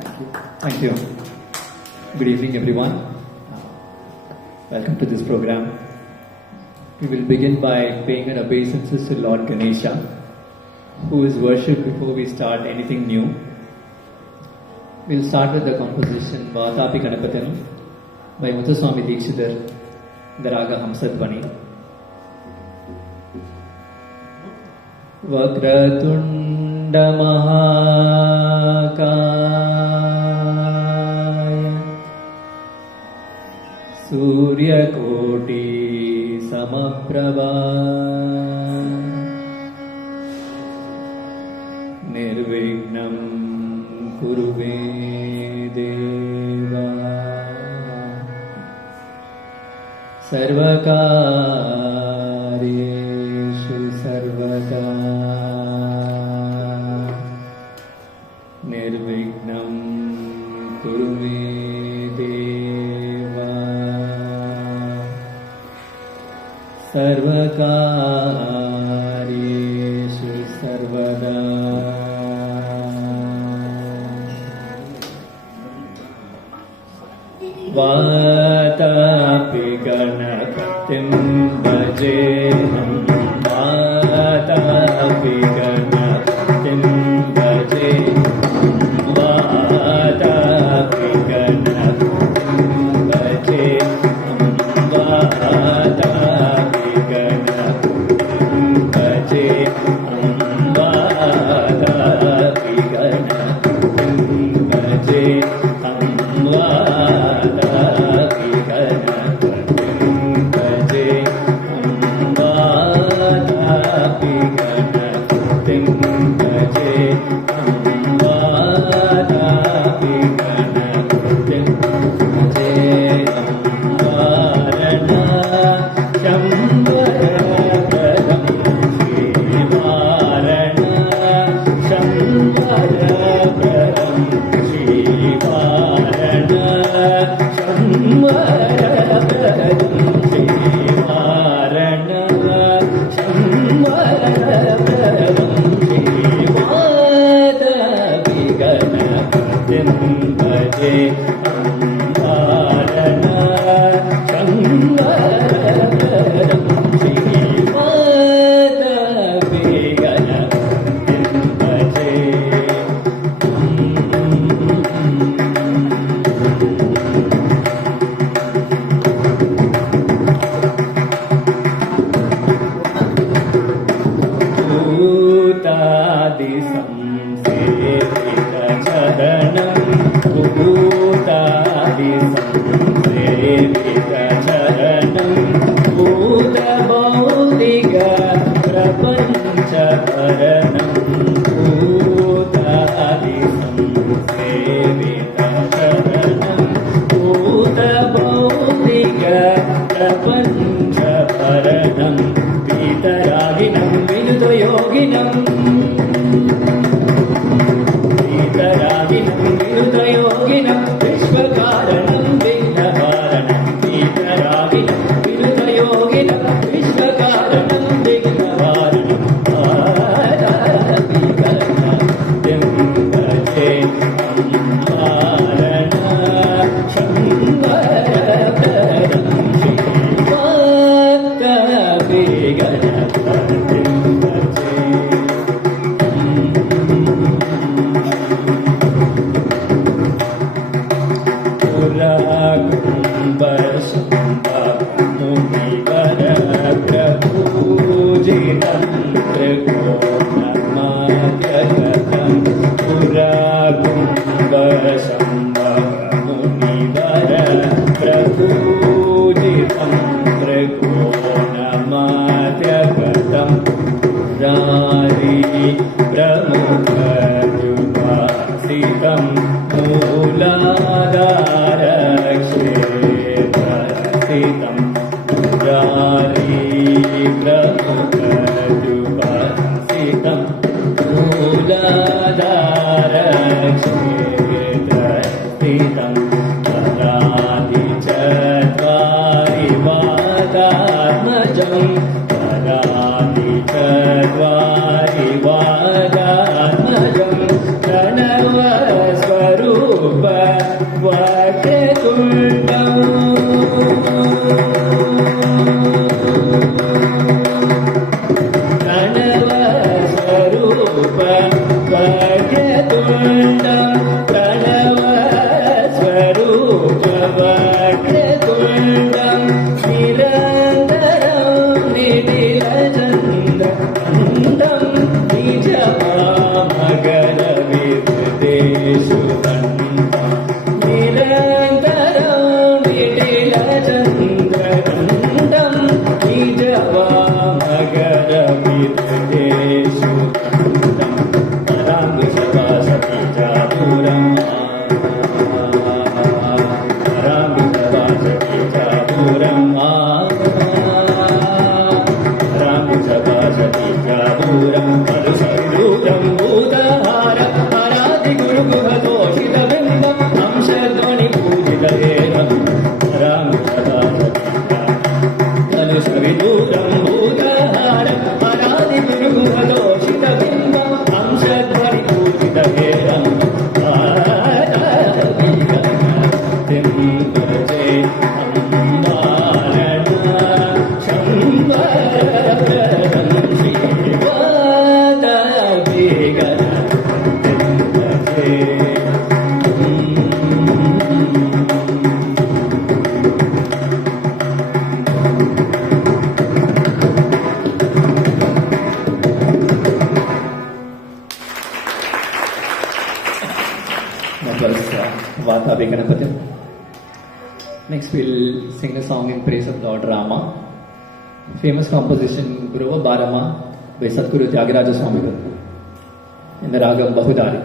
Thank you. Thank you. Good evening, everyone. Welcome to this program. We will begin by paying our obeisances to Lord Ganesha, who is worshipped before we start anything new. We'll start with the composition Vatapi Ganapatanam by Muthuswami Dikshidhar, the Raga Hamsadvani. Vakratunda Mahakaya Surya Koti Samaprabha Nirvignam Kuruve Deva Sarvakaryeshu Sarvada Nirvignam Kuruve Deva Sarvakaryeshu Sarvada. Vatapi Ganakatim Bhajeham Vatapi Ganakatim Bhajeham Vatapi Ganakatim Bhajeham Vatapi Ganakatim Bhajeham Vatapi Ganakatim Bhajeham Pranav Swarup Vatavi Ganapati. Next we'll sing a song in praise of Lord Rama. Famous composition Dhruva Bharama by Sadguru Tyagaraja Swami in the Ragam Bahudari.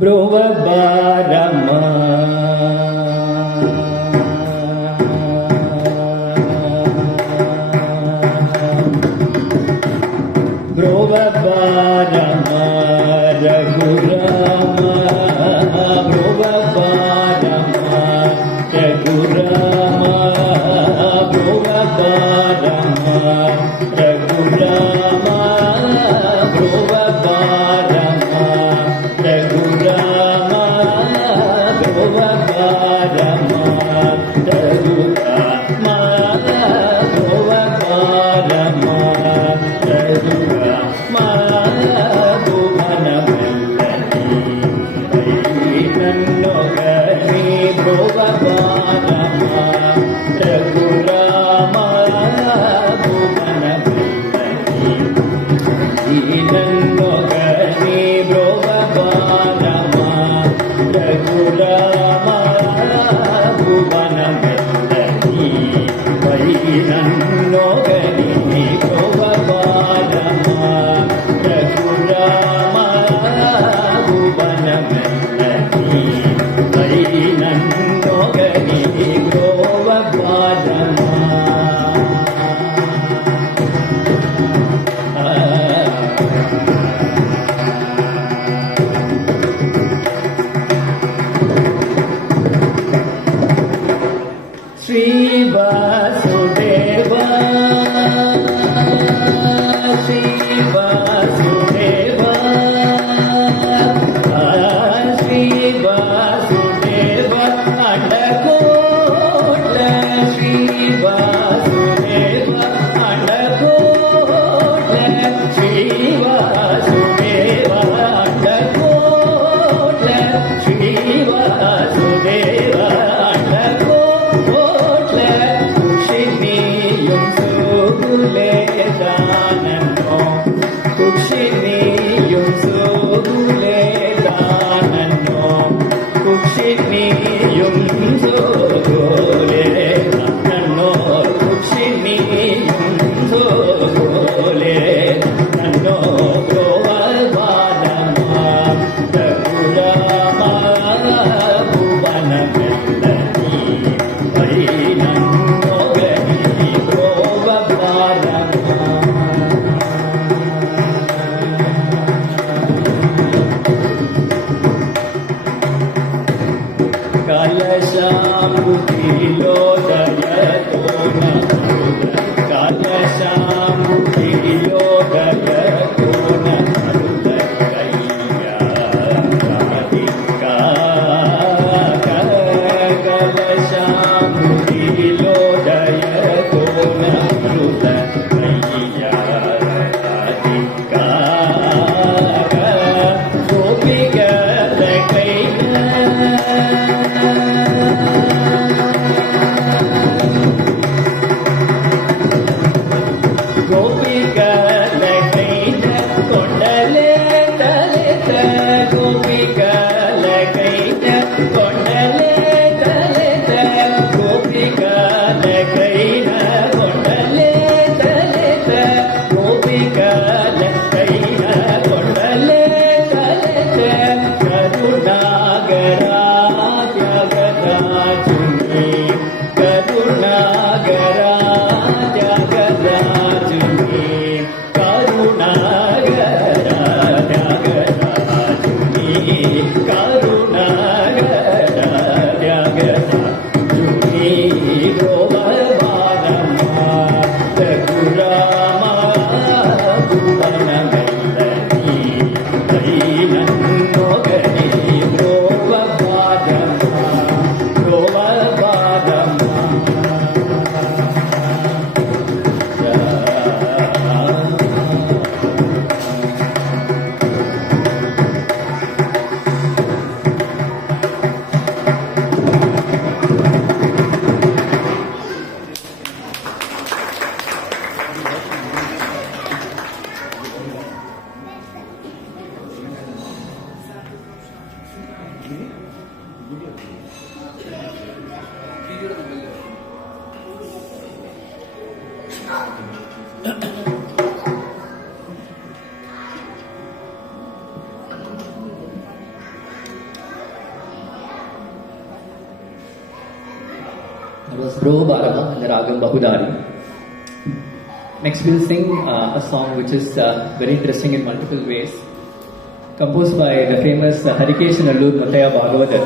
Dhruva Bharama Dhruva Bharama Raghurama Dhruva Bharama Raghurama Dhruva Bharama Raghurama Dhruva Bharama Raghurama Dhruva Bharama Raghurama Dhruva Bharama Raghurama Ragam Bahudari. Next we'll sing a song which is very interesting in multiple ways. Composed by the famous Harikesh Nallur Muttaya Bhagavatar.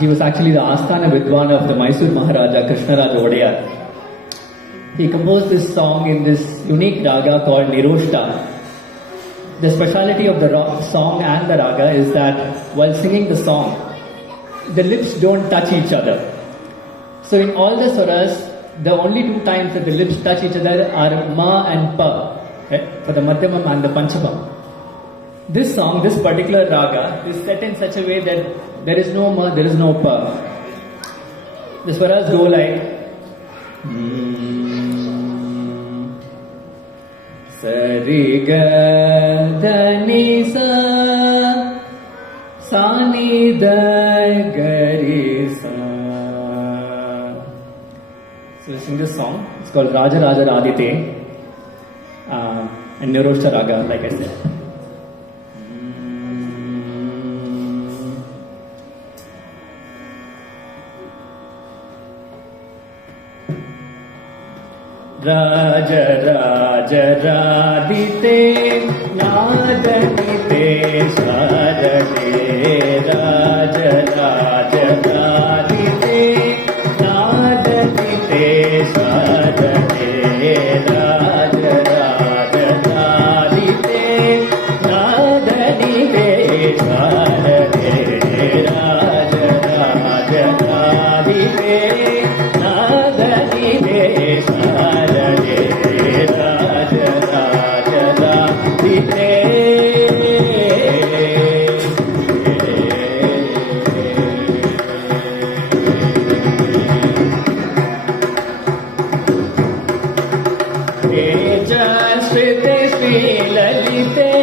He was actually the Asthana Vidwan of the Mysore Maharaja Krishnaraja Odayar. He composed this song in this unique raga called Niroshta. The speciality of the song and the raga is that while singing the song, the lips don't touch each other. So in all the swaras, the only two times that the lips touch each other are ma and pa, okay, for the madhyamam and the panchamam. This song, this particular raga, is set in such a way that there is no ma, there is no pa. The swaras go like Sari ga da ni sa sa ni da ga ri sa. So we sing this song. It's called Raja Raja Radite and Niroshta Raga, like I said. Raja Raja Radite Nadanite Sarade Raja Raja Radite Nadanite Sarade Raja Raja Radite Nadanite Sarade Raja Raja Radite Nadanite Sarade Lite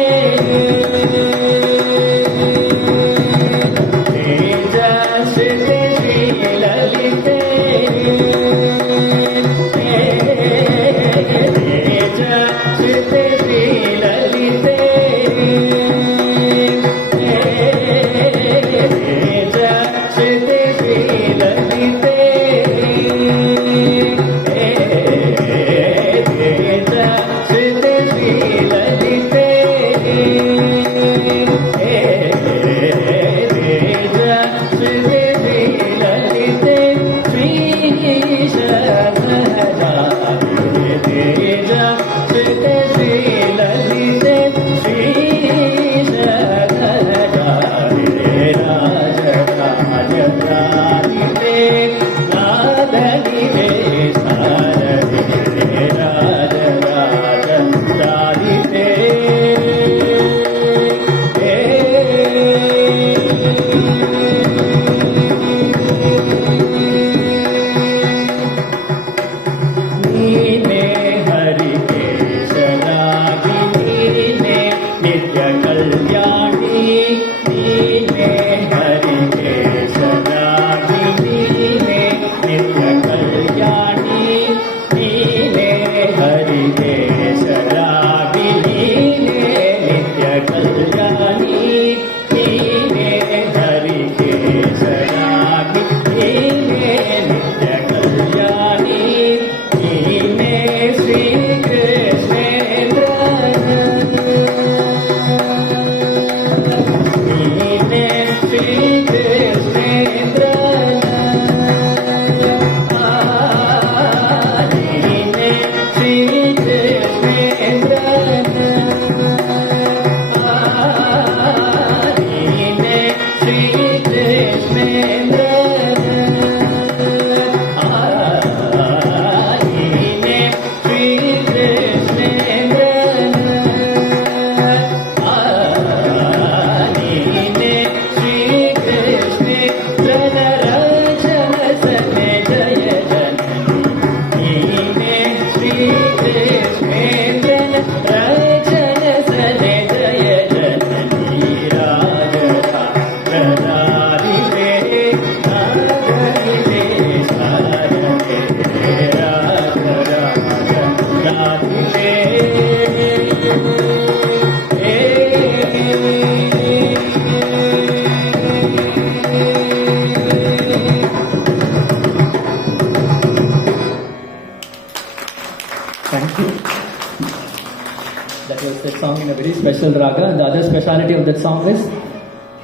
That was that song in a very special raga. And the other speciality of that song is,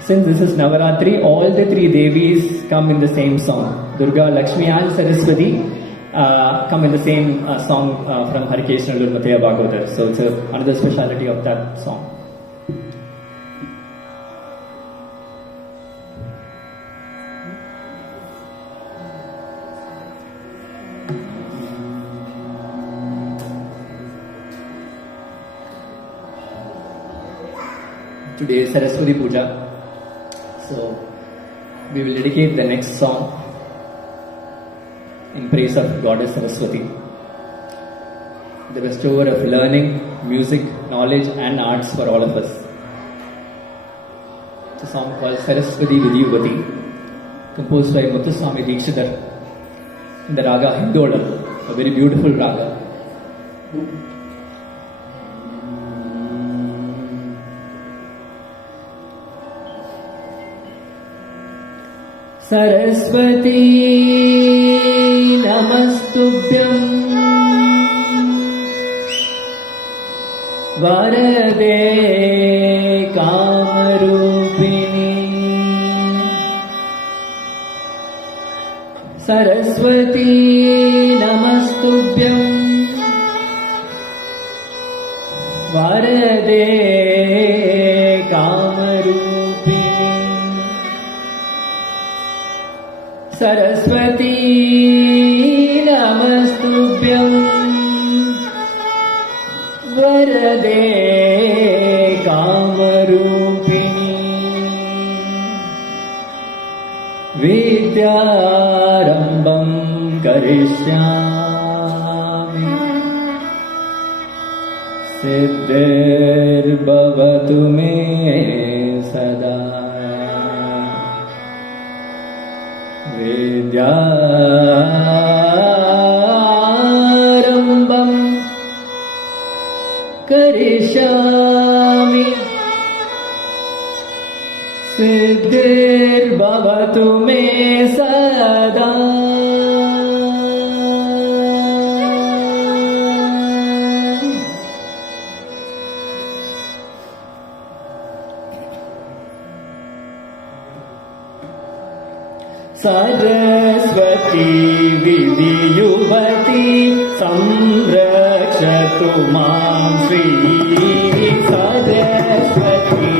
since this is Navaratri, all the three Devis come in the same song. Durga, Lakshmi and Saraswati come in the same song from Harikesh Nallur Mataya Bhagavatar. So it's another speciality of that song. Today is Saraswati Puja, so we will dedicate the next song in praise of Goddess Saraswati, the bestower of learning, music, knowledge and arts for all of us. It's a song called Saraswati Vidyuvati, composed by Muthuswami Dikshitar in the raga Hindola, a very beautiful raga. Saraswati नमस्तुभ्यं वरदे कामरूपिणी सरस्वती नमस्तुभ्यं वरदे कामरूपिणी सरस्वती नमस्तुभ्यं वरदे कामरूपिणी विद्यारम्भं करिष्यामि सिद्धिर्भवतु मे सदा विद्यारम्भं करिष्यामि सिद्धिर्भवतु मे सदा सरस्वती विधियुवती संरक्षतु मां श्री सरस्वती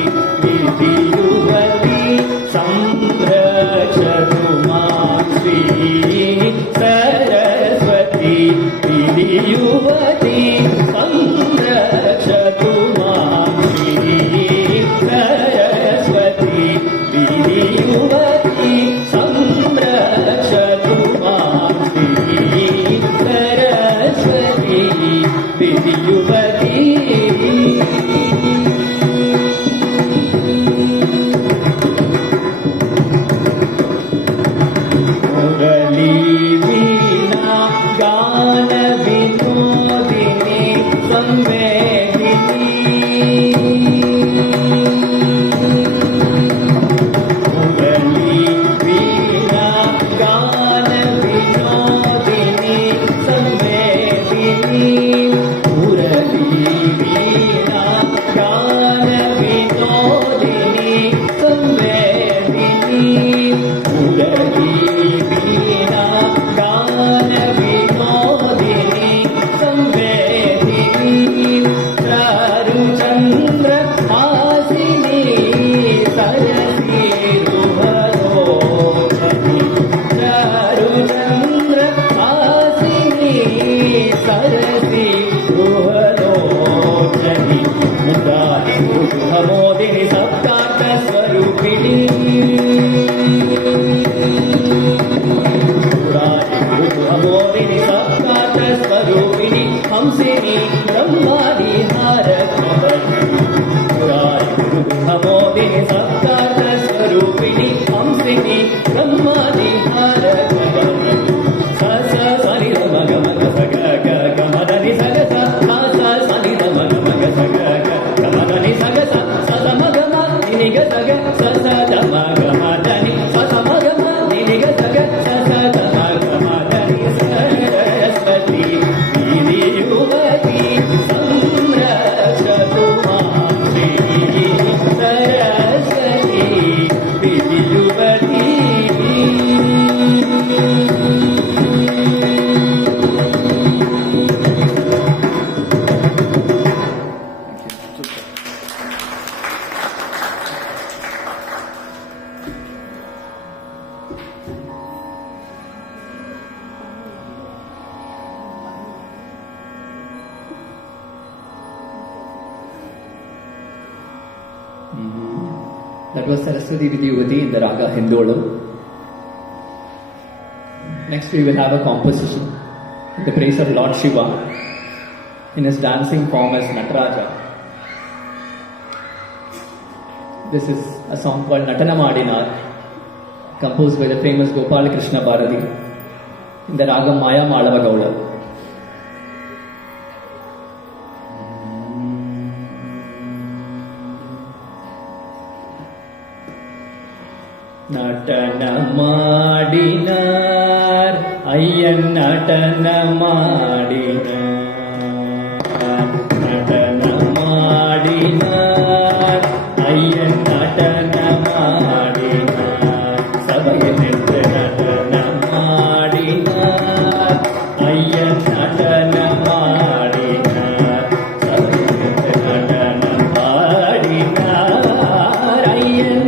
विधियुवती संरक्षतु मां श्री सरस्वती विधियुवती संरक्षतु मां श्री सरस्वती विधियुवती संरक्षतु मां श्री सरस्वती विधियुवती मुरली वीणा गान विनोदिनी संवेदिनी मुरली वीणा गान विनोदिनी संवेदिनी मुरली वीणा गान विनोदिनी संवेदिनी मुरली वीणा गान विनोदिनी संवेदिनी चारुचन्द्र हासिनी सरसी रुहलोचनी चारुचन्द्र हासिनी सरसी रुहलोचनी That was Saraswati Vidyuvati in the Raga Hindolam. Next we will have a composition in the praise of Lord Shiva in his dancing form as Nataraja. This is a song called Natanamadina, composed by the famous Gopala Krishna Bharati in the Raga Maya Malava Gaula. நடனமாடினார் ஐயன் நடனமாடினார் நடனமாடினார் ஐயன் நடனமாடினார் சபையில் நின்று நடனமாடினார் ஐயன் நடனமாடினார் சபையில் நின்று நடனமாடினார் ஐயன்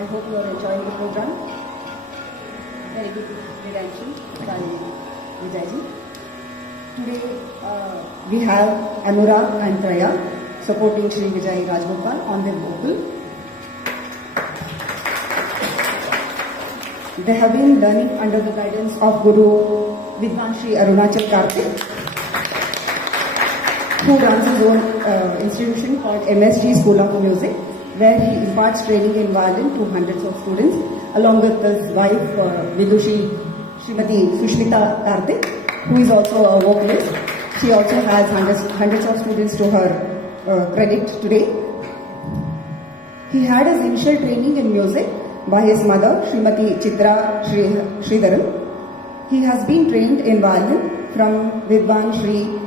I hope you are enjoying the program. Very good redemption by Vijayji. Today we have Anurag and Traya supporting Sri Vijay Rajgopal on their vocal. They have been learning under the guidance of Guru Vidwan Sri Arunachal Karthik, who runs his own institution called MSG School of Music, where he imparts training in violin to hundreds of students, along with his wife Vidushi Srimati Sushmita Karthik, who is also a vocalist. She also has hundreds of students to her credit today. He had his initial training in music by his mother, Srimati Chitra Sridharan. He has been trained in violin from Vidwan Sri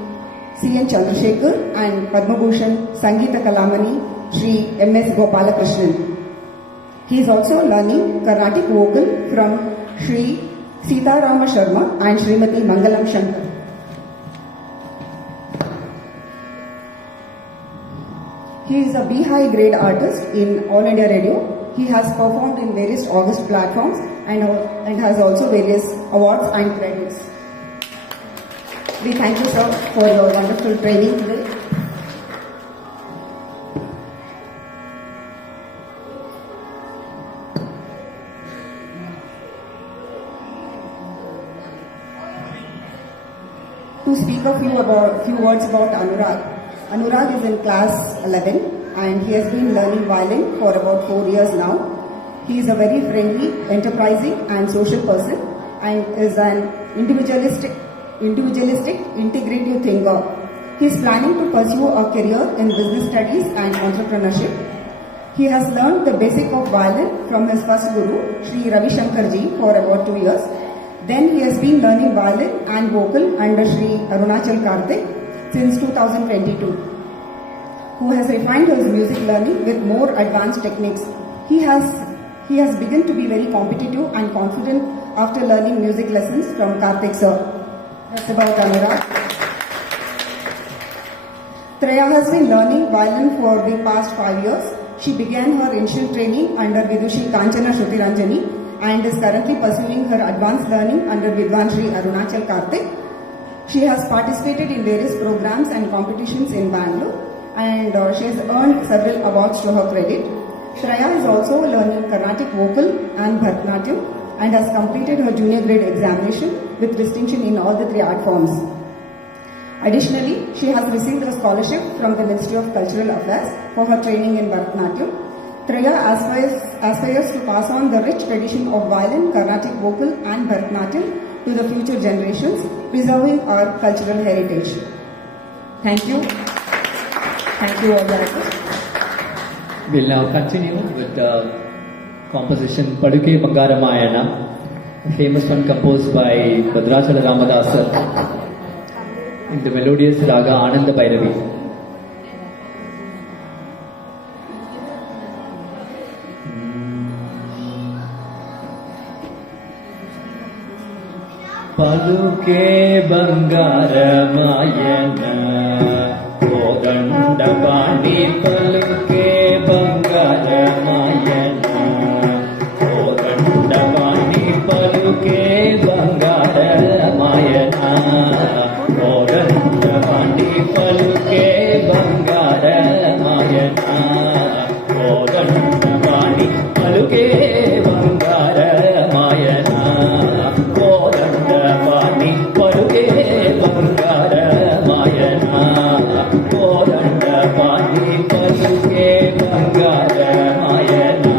C.N. Chandrasekhar and Padma Bhushan Sangeeta Kalamani Sri M.S. Gopalakrishnan. He is also learning Carnatic vocal from Sri Sita Rama Sharma and Srimati Mangalam Shankar. He is a B-high grade artist in All India Radio. He has performed in various August platforms and has also various awards and credits. We thank you, sir, for your wonderful training today. To speak a few words about Anurag. Anurag is in class 11 and he has been learning violin for about 4 years now. He is a very friendly, enterprising and social person and is an individualistic, integrative thinker. He is planning to pursue a career in business studies and entrepreneurship. He has learned the basic of violin from his first guru, Sri Ravi Shankar Ji, for about 2 years. Then he has been learning violin and vocal under Sri Arunachal Karthik since 2022, who has refined his music learning with more advanced techniques. He has begun to be very competitive and confident after learning music lessons from Karthik sir. That's about Anurag. Traya has been learning violin for the past 5 years. She began her initial training under Vidushi Kanchana Shruti and is currently pursuing her advanced learning under Vidwan Sri Arunachal Karthik. She has participated in various programs and competitions in Bangalore and she has earned several awards to her credit. Traya is also learning Carnatic vocal and Bharatanatyam and has completed her junior grade examination with distinction in all the 3 art forms. Additionally, she has received a scholarship from the Ministry of Cultural Affairs for her training in Bharatanatyam. Traya aspires to pass on the rich tradition of violin, Carnatic vocal and Bharatanatyam to the future generations, preserving our cultural heritage. Thank you. Thank you all directors. We'll now continue with the composition Paduke Bangaramayana, a famous one composed by Bhadrachala Ramadasa in the melodious raga Ananda Bhairavi. Paduke Bangaramayana, Kodandavani Paduke Bangaramayana, Kodandavani Paduke Bangaramayana, Kodandavani Paduke Bangaramayana, Kodandavani Paduke Bangaramayana, Kodandavani Paduke Bangaramayana, Kodandavani Paduke Bangaramayana.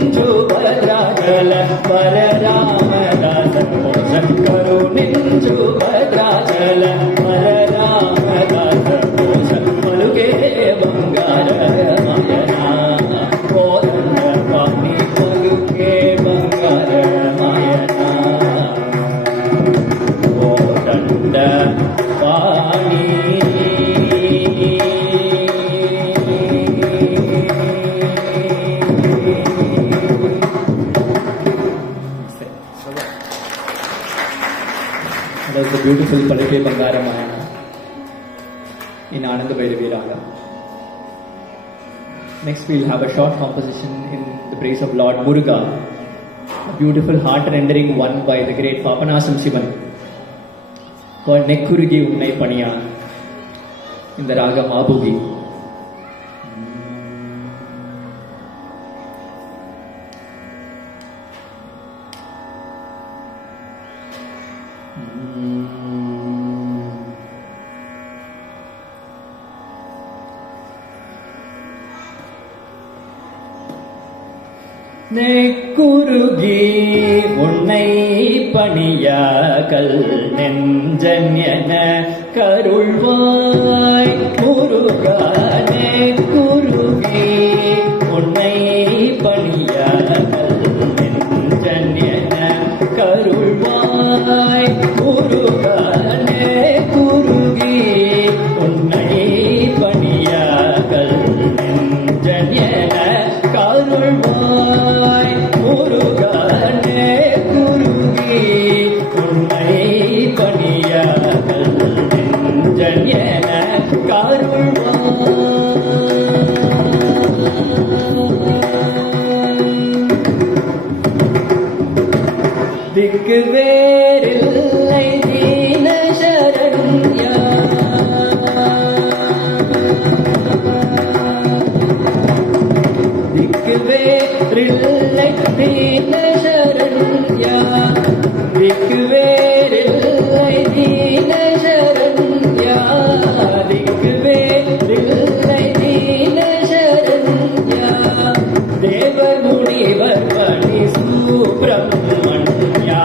நின்று பத்ராஜல பரராமதாச போஷ கருணின்று பத்ராஜல பரராமதாச போஷ மலுகே ಬಂಗಾರ ಮಯನ ಕೋದಂಡ ಪಾಣಿ ಮಲುಗೆ ಬಂಗಾರ ಮಯನ ಕೋದಂಡ ಪಾಣಿ That was a beautiful Palake Bangara Mayana in Ananda Bhairavi Raga. Next we'll have a short composition in the praise of Lord Muruga, a beautiful heart-rendering one by the great Papanasam Sivan called Nekkurugi Unnai Paniya in the Raga Mabugi. நெக்குருகி உன்னை பணியாகல் நெஞ்சன்யன கருள்வாய் முருகா நெக்குருகி உன்னை பணியாகல் நெஞ்சன்யன கருள்வாய் முருகா நெக்குருகி உன்னை பணியாகல் நெஞ்சன்யன கருள்வாய் முருகனே குருகி உன்னை பணியாகல் நெஞ்சன்யன கருள்வாய் திக்கு வேறில்லை தீன சரண்யா திக்கு வேறில்லை தீன சரண்யா திக்கு வேறில்லை தீன சரண்யா திக்கு வேறில்லை தீன சரண்யா தேவர் முனிவர் பணி சுப்பிரமணியா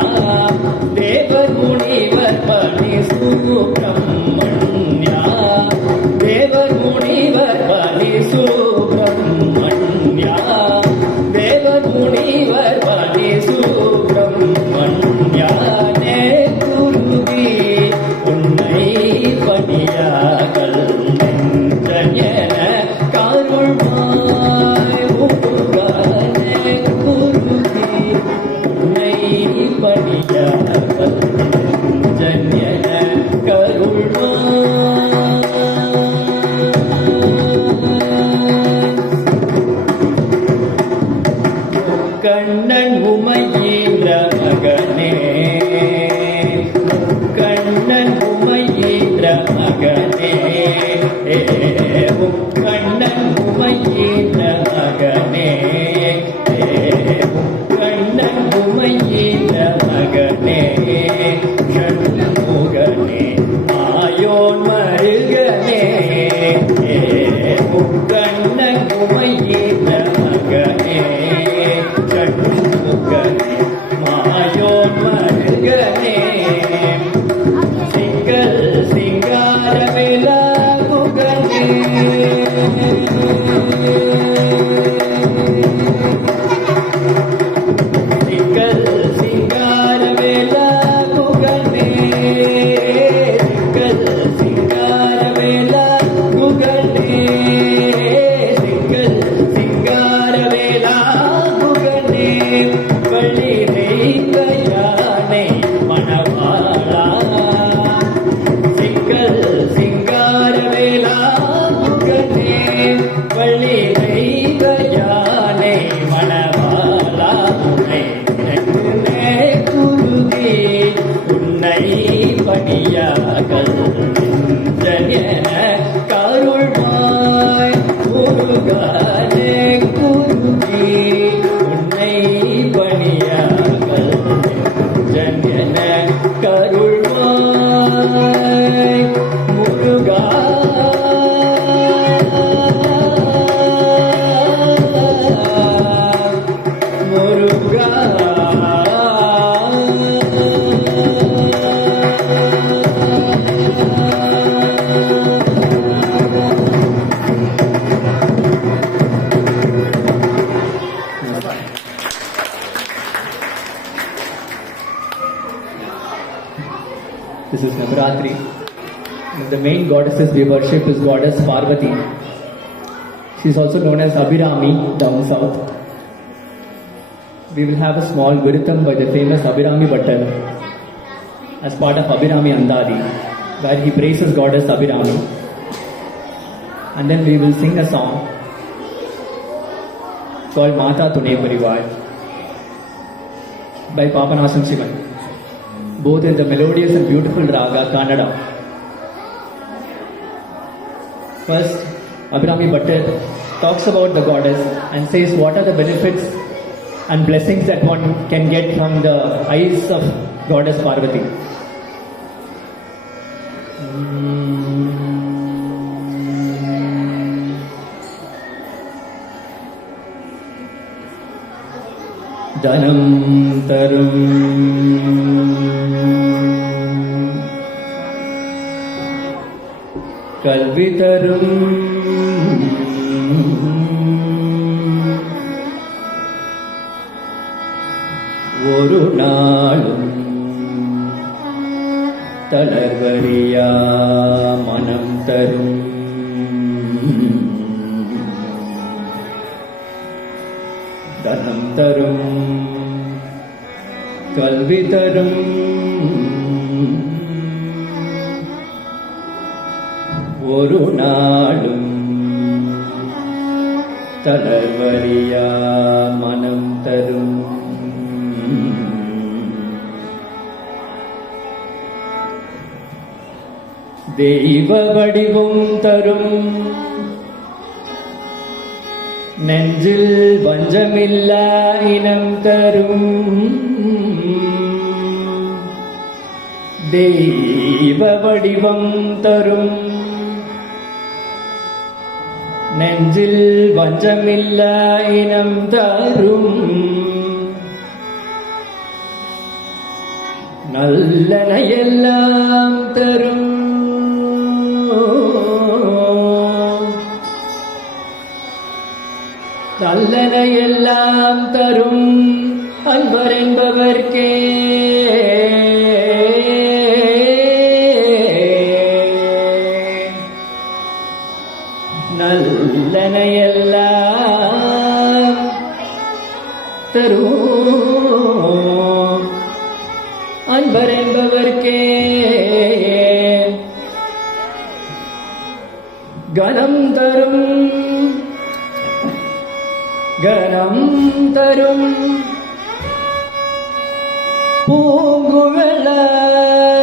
தேவர் முனிவர் பணி சுப்பிரமணியா தேவர் முனிவர் பணி சுப்பிரமணியா தேவர் முனிவர் பணி சுப்பிரமணியா நே குருதி உன்னை பணியாகல் நெஞ்சன்யன கருள்வாய் முருகனே குருதி உன்னை பணியாகல் நெஞ்சன்யன கருள்வாய் கண்ணன் உமையேந்திர மகனே கண்ணன் உமையேந்திர மகனே கண்ணன் உமையேந்திர மகனே கண்ணன் உமையேந்திர மகனே ஷண்முகனே ஆயோன் மருகனே கண்ணன் உமையேந்திர மகனே ஷண்முகனே மாயோன் மருகனே சிங்கல் சிங்கார விலாகுகனே சிங்கல் சிங்கார விலாகுகனே சிங்கல் சிங்கார விலாகுகனே சிங்கல் சிங்கார விலாகுகனே பள்ளி யானை மணவாளா சிங்கல் சிங்கார வேலாகுகனே பள்ளி யானை மணவாளா குருதி உன்னை பணியாகல் நெஞ்சன்யன கருள்வாய் முருகனே குருதி உன்னை பணியா முருகா This is Navaratri. The main goddesses we worship is goddess Parvati. She is also known as Abhirami down south. We will have a small Viritam by the famous Abhirami Bhattar as part of Abhirami Andadi, where he praises goddess Abhirami. And then we will sing a song called Mata Tunai Parivar by Papanasam Shivan, both in the melodious and beautiful raga Kannada. First, Abhirami Bhattar talks about the goddess and says what are the benefits and blessings that one can get from the eyes of goddess Parvati. Dhanam tarum kalvi tarum ஒரு நாளும் தளர்வறியா மனம் தரும் தனம் தரும் கல்வி தரும் ஒரு நாளும் தளர்வறியா மனம் தரும் தெய்வ வடிவம் தரும் நெஞ்சில் வஞ்சமில்லா இனம் தரும் தெய்வ வடிவம் தரும் நெஞ்சில் வஞ்சமில்லா இனம் தரும் நல்லன எல்லாம் தரும் நல்லன எல்லாம் தரும் அன்பர் என்பவர்க்கே நல்லன எல்லாம் தரும் அன்பர் என்பவர்க்கே கணம் தரும் கணம் தரும்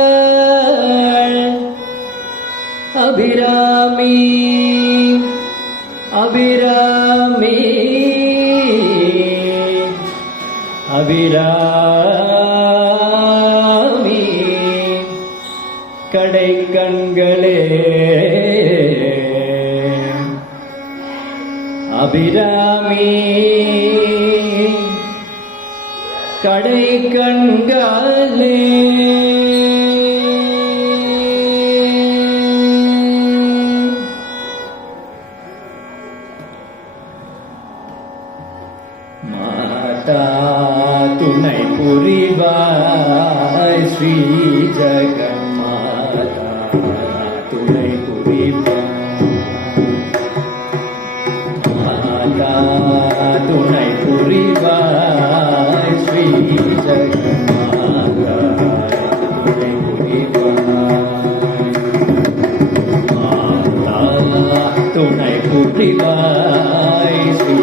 பூங்குழலாள் அபிராமி அபிராமி அபிராமி கடை கண்களே அபிராமி கடை கண்களே மாதா துணை புரிவாய் ஸ்ரீ ஜெகன்மாதா துணை புரிவாய் துணை புரிவாய் ஸ்ரீ ஜெகன்மாதா துணை புரிவாய் மாதா துணை புரிவாய் ஸ்ரீ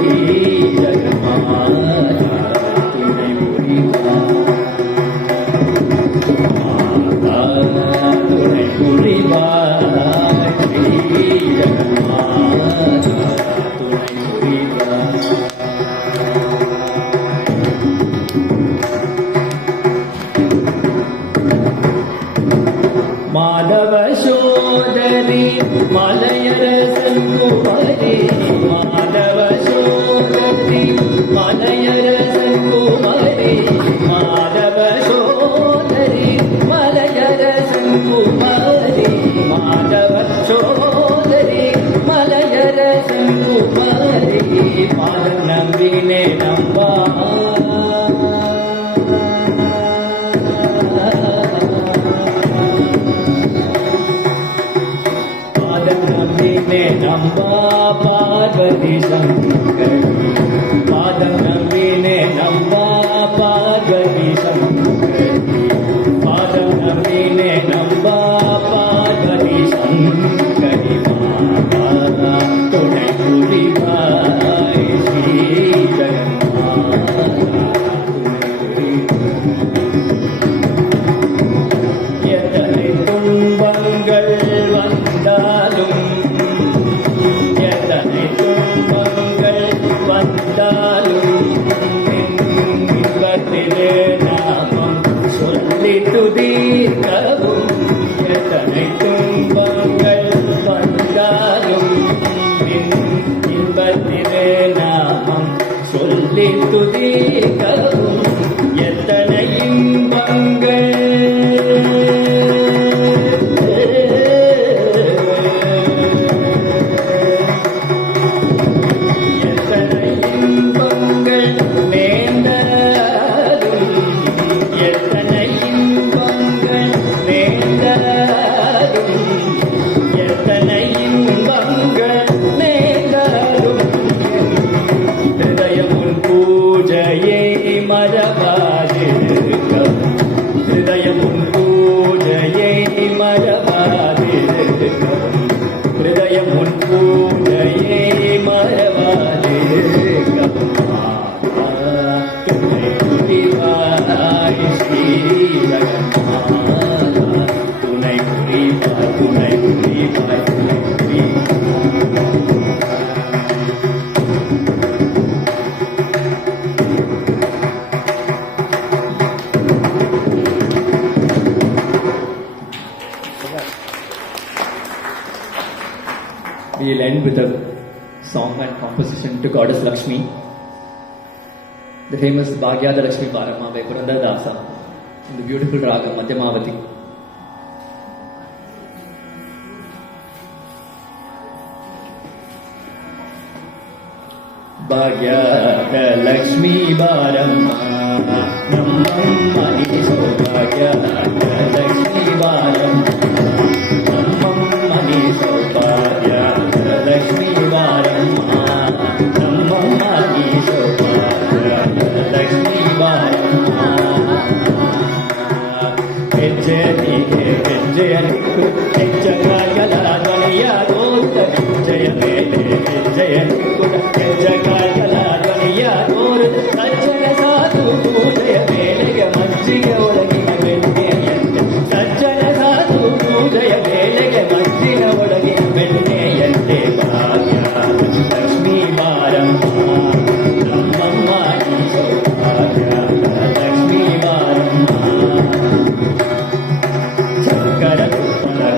ஜெகன்மாதா துணை புரிவாய் மாதா துணை புரிவாய் ஸ்ரீ नम्बा पार्वती शङ्करी पादं नम्बिने नम्बा पार्वती शङ्करी पादं नम्बिने नम्बा पार्वती शङ्करी माता तुणै पुरिवाय श्री जगन्माता எத்தனை துன்பங்கள் வந்தாலும் எத்தனை துன்பங்கள் வந்தாலும் இன்பத்திலே நாமம் சொல்லி துதிக்கவும் எத்தனை துன்பங்கள் வந்தாலும் இன்பத்திலே நாமம் சொல்லி துதிக்கவும் எத்தனை இன்பங்கள் We'll end with a song and composition to Goddess Lakshmi, the famous Bhagyada Lakshmi Parama by Purandara in the beautiful raga Madhyamavati. Bhagyada Lakshmi Parama Namma Niso Bhagyada Lakshmi Parama Namma Niso Bhagyada Lakshmi Parama Namma Niso Bhagyada Lakshmi Parama Ejjani Ejjani Ejjagala Dvaniya Dota Ejjani Ejjani Ejjagala Dvaniya Dota Sajjana Sadhu Pujaya Velega Manjiga Olagina Venneyante Sajjana Sadhu Pujaya Velega Manjiga Olagina Venneyante Bhagyada Lakshmi Parama Namma Niso Bhagyada Lakshmi Parama Shankara Putana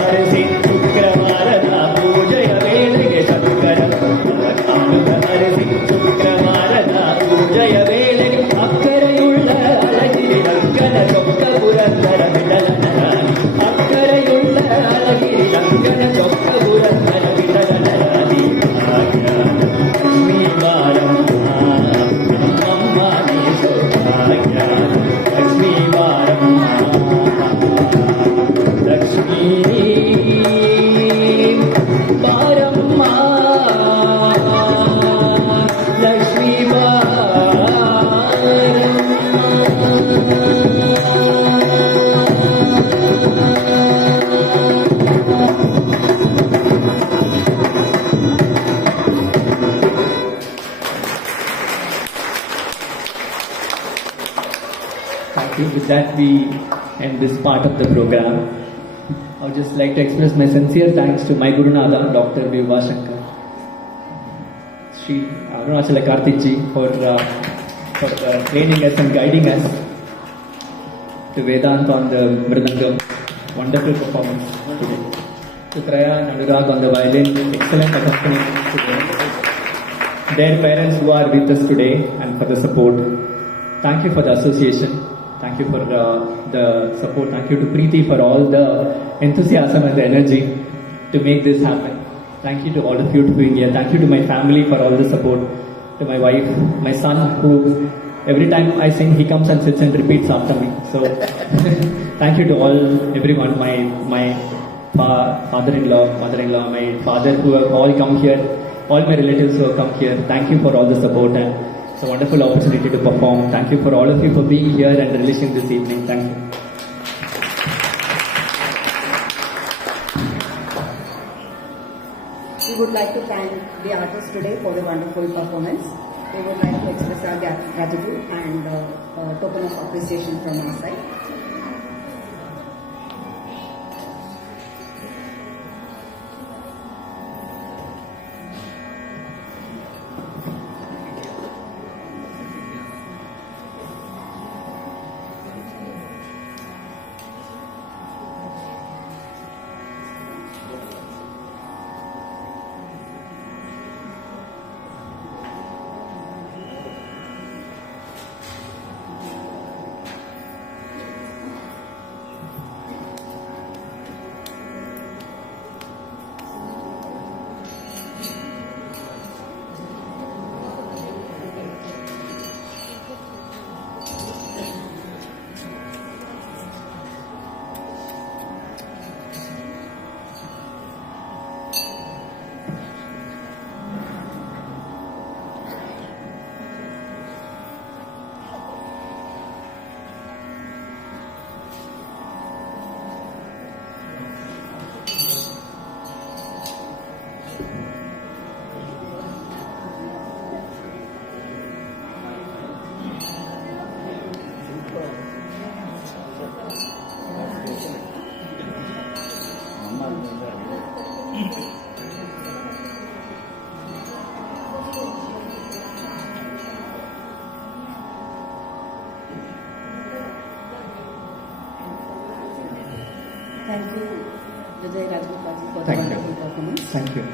Harishi Shukravara Pujaya Velige Shankara Putana Harishi Shukravara Pujaya Velige Akkarayulla Alagiri Lankana Chokka Purandara Vidalanarani Akkarayulla Alagiri Lankana Chokka Purandara Vidalanarani Bhagyada Lakshmi Parama Namma Niso Bhagyada Lakshmi Parama Lakshmi Parama Lakshmi Thank you. With that, we end this part of the program. I would just like to express my sincere thanks to my Gurunatha, Dr. Vibha Shankar, Sri Arunachala Karthikji for training us and guiding us, to Vedant on the Mridangam, wonderful performance today, to Traya and Anurag on the violin, excellent accompaniment today, their parents who are with us today and for the support. Thank you for the association. Thank you for the support. Thank you to Preeti for all the enthusiasm and the energy to make this happen. Thank you to all of you for being here. Thank you to my family for all the support. To my wife, my son, who every time I sing, he comes and sits and repeats after me. So thank you to everyone, my father-in-law, mother-in-law, my father who have all come here, all my relatives who have come here. Thank you for all the support and it's a wonderful opportunity to perform. Thank you for all of you for being here and relishing this evening. Thank you. We would like to thank the artists today for the wonderful performance. We would like to express our gratitude and a token of appreciation from our side. Thank you, Vijay Rajgopal, for the Thank you. wonderful performance. Thank you.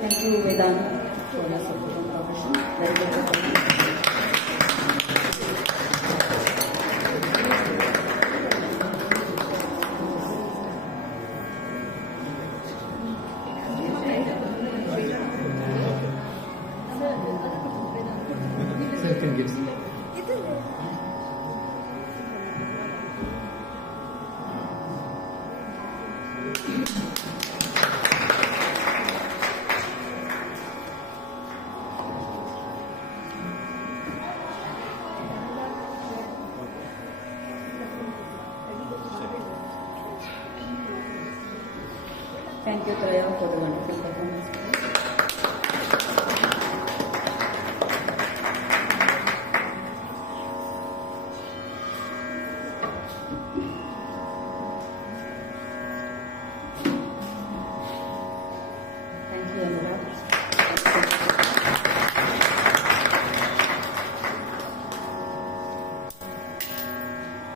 Thank you, Vedant, for your support and cooperation. Very good performance. So you can give. Thank you, Traya, for the wonderful performance.